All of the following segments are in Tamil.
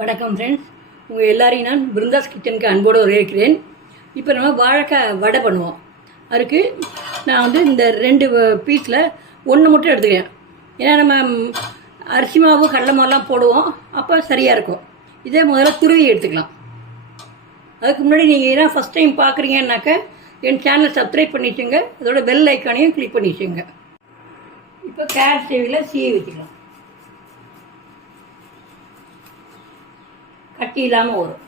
வணக்கம் ஃப்ரெண்ட்ஸ், உங்கள் எல்லாரையும் நான் பிருந்தாஸ் கிச்சனுக்கு அன்போடு வரவேற்கிறேன். இப்போ நம்ம வாழைக்காய் வடை பண்ணுவோம். அதுக்கு நான் இந்த 2 பீஸில் 1 மட்டும் எடுத்துக்கிறேன். ஏன்னா நம்ம அரிசி மாவு கடலை மாவுலாம் போடுவோம், அப்போ சரியாக இருக்கும். இதே முதல்ல துருவி எடுத்துக்கலாம். அதுக்கு முன்னாடி நீங்கள் ஏன்னா ஃபஸ்ட் டைம் பார்க்குறீங்கன்னாக்க என் சேனலை சப்ஸ்கிரைப் பண்ணி வச்சுங்க, அதோட பெல் ஐக்கானையும் கிளிக் பண்ணி வச்சுங்க. இப்போ கேரட் சேவையில் சீவி வச்சுக்கலாம். கட்டி இல்லாமல் வரும்.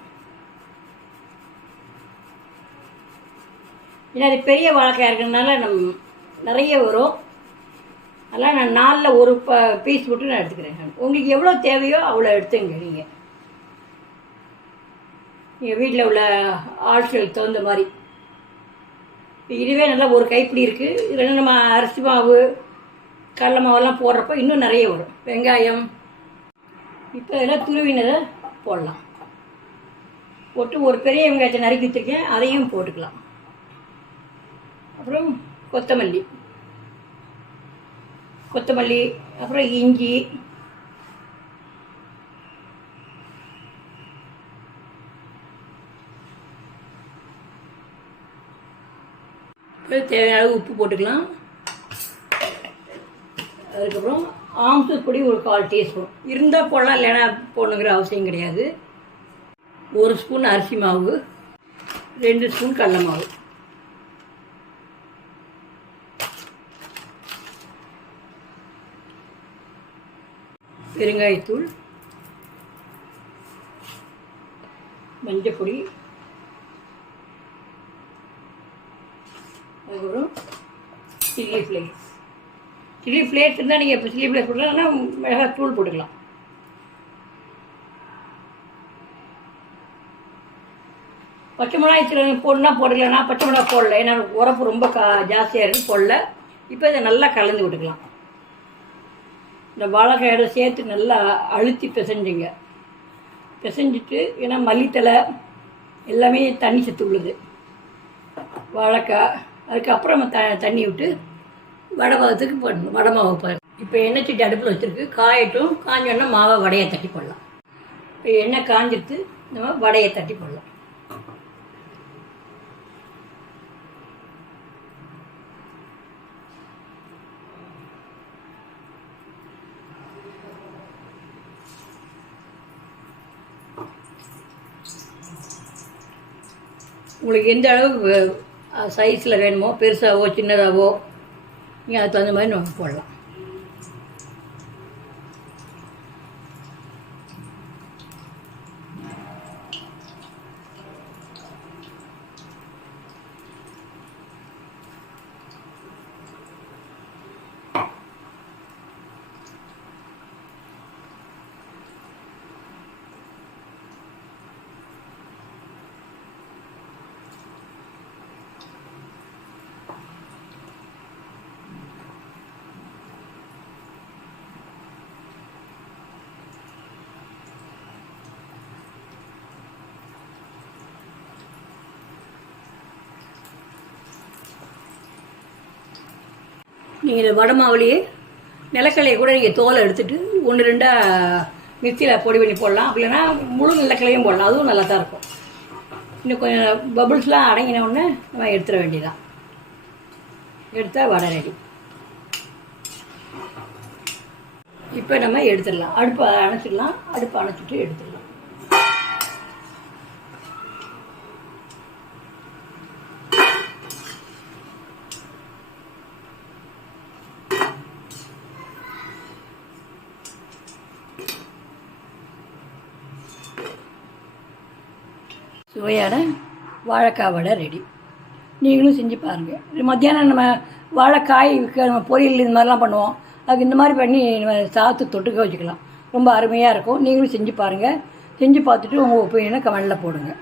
ஏன்னா அது பெரிய வாழைக்காய் இருக்கிறதுனால நிறைய வரும். அதெல்லாம் நான் 4ல் 1 பீஸ் மட்டும் நான் எடுத்துக்கிறேன். உங்களுக்கு எவ்வளோ தேவையோ அவ்வளோ எடுத்துங்க. நீங்கள் வீட்டில் உள்ள ஆட்களுக்கு தகுந்த மாதிரி. இதுவே நல்லா ஒரு கைப்பிடி இருக்குது. இதில் நம்ம அரிசி மாவு கடலை மாவெல்லாம் போடுறப்போ இன்னும் நிறைய வரும். வெங்காயம் இப்போ இதெல்லாம் துருவினதை போடலாம். போட்டு ஒரு பெரிய வெங்காயத்தை நறுக்கி வச்சுருக்கேன், அதையும் போட்டுக்கலாம். அப்புறம் கொத்தமல்லி, அப்புறம் இஞ்சி, தேவையான அளவு உப்பு போட்டுக்கலாம். அதுக்கப்புறம் ஆம்சூர் பொடி ஒரு 1/4 டீஸ்பூன் இருந்தால் போடலாம், இல்லைன்னா போடணுங்கிற அவசியம் கிடையாது. 1 ஸ்பூன் அரிசி மாவு, 2 ஸ்பூன் கடலை மாவு, பெருங்காயத்தூள், மஞ்சப்பொடி, அதுக்கப்புறம் சில்லி ஃப்ளேக்ஸ். சில்லி ஃப்ளேக்ஸ் இருந்தால் நீங்கள் இப்போ சில்லி ஃப்ளேக்ஸ் போடலாம், ஆனால் மிளகாய் தூள் போட்டுக்கலாம். பச்சை மிளகாய் போடணுன்னா போட்டுக்கலாம். நான் பச்சை மிளகாய் போடல, ஏன்னா உரப்பு ரொம்ப ஜாஸ்தியாக இருக்குது, போடல. இப்போ இதை நல்லா கலந்து விட்டுக்கலாம். இந்த வாழைக்காயோட சேர்த்து நல்லா அழுத்தி பிசைஞ்சிட்டு, ஏன்னா மல்லித்தலை எல்லாமே தண்ணி சத்து உள்ளது வாழைக்காய். அதுக்கப்புறம் தண்ணி விட்டு வடை பாதத்துக்கு போடணும். வடை மாவு போடணும். இப்போ எண்ணெய் சட்டி அடுப்பில் வச்சுருக்கு, காயட்டும். காஞ்சோன்னா மாவை வடையை தட்டி போடலாம். இப்போ எண்ணெய் காஞ்சிட்டு நம்ம வடையை தட்டி போடலாம். உங்களுக்கு எந்த அளவு சைஸில் வேணுமோ, பெருசாகவோ சின்னதாகவோ, நீங்கள் அதுக்கு தகுந்த மாதிரி நம்ம போடலாம். நீங்கள் வடை மாவுலேயே நிலக்கடலையை கூட நீங்கள் தோலை எடுத்துகிட்டு 1-2 மிக்சியில் பொடி பண்ணி போடலாம். அப்படின்னா முழு நிலக்கடலையும் போடலாம், அதுவும் நல்லா தான் இருக்கும். இன்னும் கொஞ்சம் பபுள்ஸ்லாம் அடங்கின உடனே நம்ம எடுத்துட வேண்டியதான். எடுத்தால் வடை ரெடி. இப்போ நம்ம எடுத்துடலாம். அடுப்பை அணைச்சிட்டு எடுத்துடலாம். சுவையான வாழைக்காய் வடை ரெடி. நீங்களும் செஞ்சு பாருங்கள். மத்தியானம் நம்ம வாழைக்காய் நம்ம பொரியல் இந்த மாதிரிலாம் பண்ணுவோம், அதுக்கு இந்த மாதிரி பண்ணி நம்ம சாத்து தொட்டுக்க வச்சுக்கலாம். ரொம்ப அருமையாக இருக்கும். நீங்களும் செஞ்சு பாருங்கள். செஞ்சு பார்த்துட்டு உங்கள் ஒப்பீனியனை கமெண்டில் போடுங்க.